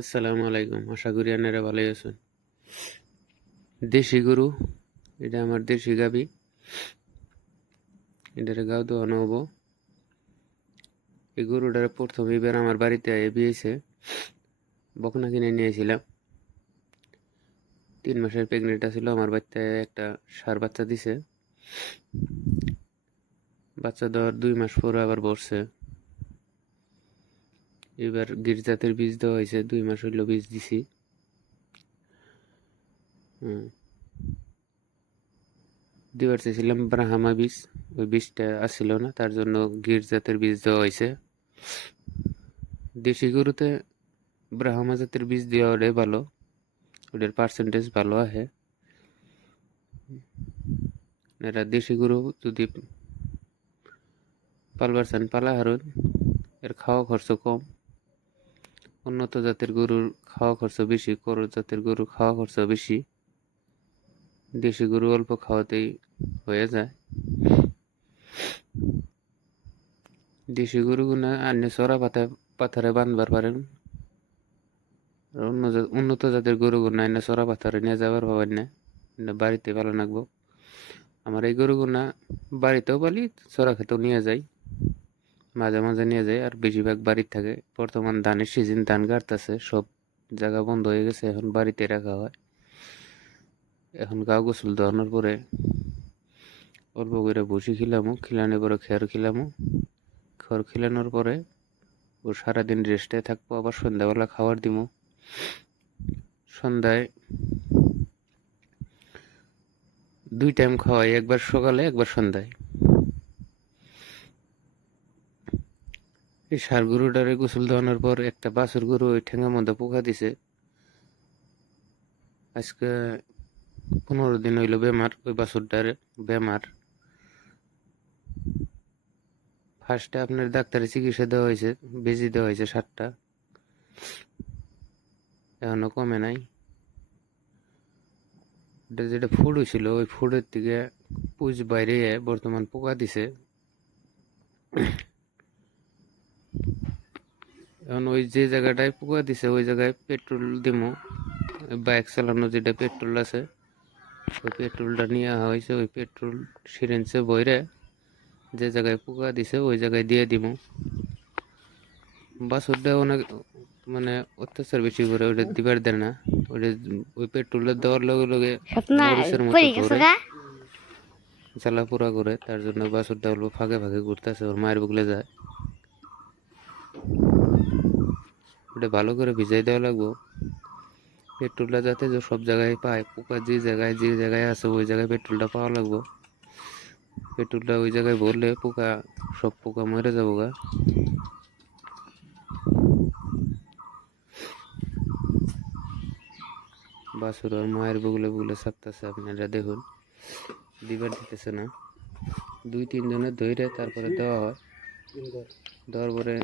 আসসালামু আলাইকুম, আশা করি আপনারা ভালোই আছেন। দেশি গরু, এটা আমার দেশি গাবি। এটার গাও দোয়ানো হবো। এই গরুটার প্রথম এবার আমার বাড়িতে বিয়েছে, বকনা কিনে নিয়েছিলাম। 3 মাসের প্রেগনেন্ট ছিল। আমার বাচ্চায় একটা ষাঁড় বাচ্চা দিছে। বাচ্চা দেওয়ার 2 মাস পরে আবার বসছে। এবার গির জাতের বীজ দেওয়া হয়েছে, 2 মাস হইলো বীজ দিছি। দিবার চেয়েছিলাম ব্রাহ্মা বীজ, ওই বীজটা আসছিল না, তার জন্য গির জাতের বীজ দেওয়া হয়েছে। দেশি গরুতে ব্রাহ্মা জাতের বীজ দেওয়া হলে ভালো, ওটার পার্সেন্টেজ ভালো আসে। এরা দেশি গরু যদি পালবার চান পালা হারুন, এর খাওয়া খরচ কম। উন্নত জাতের গরুর খাওয়া খরচ বেশি, করজ জাতের গরুর খাওয়া খরচ বেশি। দেশি গরু অল্প খাওয়াতেই হয়ে যায়। দেশি গরুগুনা আনে চড়া পাথারে বাঁধবার পারেন। উন্নত জাতের গরুগুনা এনে চড়া পাথারে নিয়ে যাবার পাবেন না, বাড়িতে ভালো লাগবো। আমার এই গরুগুনা বাড়িতেও পালি, চড়া খেতেও নিয়ে যাই, মাঝে মাঝে নিয়ে যাই। আর বেশিরভাগ বাড়িতে থাকে। বর্তমান ধানের সিজন, ধান কাটতেছে, সব জায়গা বন্ধ হয়ে গেছে, এখন বাড়িতে রাখা হয়। এখন গা গোসল দেওয়ানোর পরে অল্প করে ভুসি খিলামো, খিলানোর পরে খেয়ার খিলামো। খড় খিলানোর পরে ও সারাদিন রেস্টে থাকবো। আবার সন্ধ্যাবেলা খাবার দিমো। সন্ধ্যায় 2 টাইম খাওয়াই, একবার সকালে একবার সন্ধ্যায়। এই ষাঁড় গরুটারে গোসল দেওয়ানোর পর একটা বাছুর গরু ওই ঠেঙ্গার মধ্যে পোকা দিছে। আজকে 15 দিন হইল বেমার। ওই বাছুরটার বেমার। ফার্স্টে আপনার ডাক্তারি চিকিৎসা দেওয়া হয়েছে, বেজি দেওয়া হয়েছে 7টা, এখনো কমে নাই। এটা যেটা ফুড হয়েছিল, ওই ফুডের থেকে পুজ বাইরে বর্তমান পোকা দিছে। এখন ওই যে জায়গাটায় পোকা দিছে ওই জায়গায় পেট্রোল দিমো। বাইক চালানো যেটা পেট্রোল আছে, ওই পেট্রোলটা নিয়ে হয়েছে। ওই পেট্রোল সিরিঞ্জে বইরে যে জায়গায় পোকা দিছে ওই জায়গায় দিয়ে দিমু। বাছুরটা অনেক মানে অত্যাচার বেশি করে, ওটা দিবার দেয় না। ওটা ওই পেট্রোলটা দেওয়ার লগে লগে মরিচের মতো ধরে জ্বালা পোড়া করে। তার জন্য বাছুরটা অল্প ফাঁকে ফাঁকে ঘুরতেছে, ওর মায়ের বুকলে যায়। ওটা ভালো করে ভিজাই দেওয়া লাগবো। পেট্রোলটা যাতে সব জায়গায় পায়, পোকা যে জায়গায় আছে ওই জায়গায় পেট্রোলটা পাওয়া লাগবো। পেট্রোলটা ওই জায়গায় ভরলে সব পোকা মরে যাবো গা। বাছুর আর মায়ের বুগলে বুগলে চাপতেছে, আপনারা দেখুন। দিবার দিতেছে না। 2-3 জনের ধরে তারপরে দেওয়া হয়। দেওয়ার পরে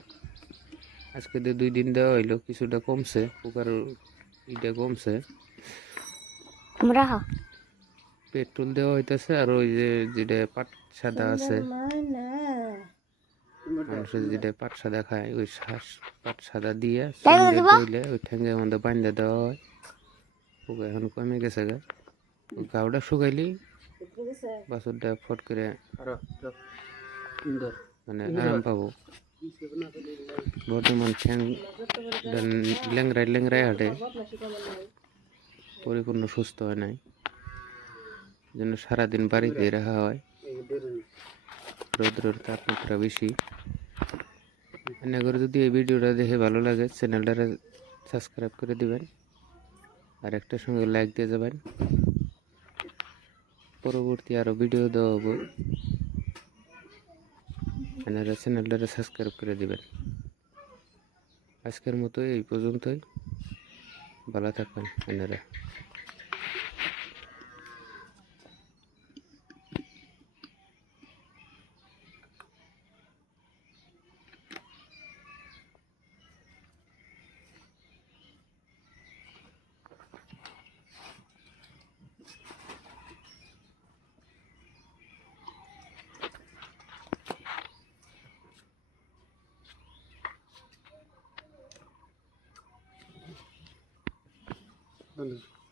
আজকে 2 দিন দেওয়া হইলো, কিছুটা কমছে, পোকার ইটা কমছে। পেট্রোল দেওয়া হইতেছে। আর ওই যে যেটা পাট সাদা আছে, মানুষের যেটা পাট সাদা খায়, ওই পাট সাদা দিয়ে দিলে ওই ঠ্যাঙ্গের মধ্যে বান্ধা দেওয়া হয়। পোকা এখন কমে গেছে গা। ওই গাওটা শুকাইলেই বাছুরটা ফট করে মানে আরাম পাবো। বর্তমান ঠ্যাং লেংরায় হাঁটে, পরিপূর্ণ সুস্থ হয় নাই, জন্য সারাদিন বাড়িতে রাখা হয়। রৌদ্রের তাপমাত্রা বেশি। এনে করে যদি এই ভিডিওটা দেখে ভালো লাগে, চ্যানেলটা সাবস্ক্রাইব করে দিবেন, আর একটা সঙ্গে লাইক দিয়ে যাবেন। পরবর্তী আরও ভিডিও দেওয়া হবো, আপনারা চ্যানেলটা সাবস্ক্রাইব করে দিবেন। আজকের মতো এই পর্যন্তই। ভালো থাকবেন আপনারা। ধন্যবাদ।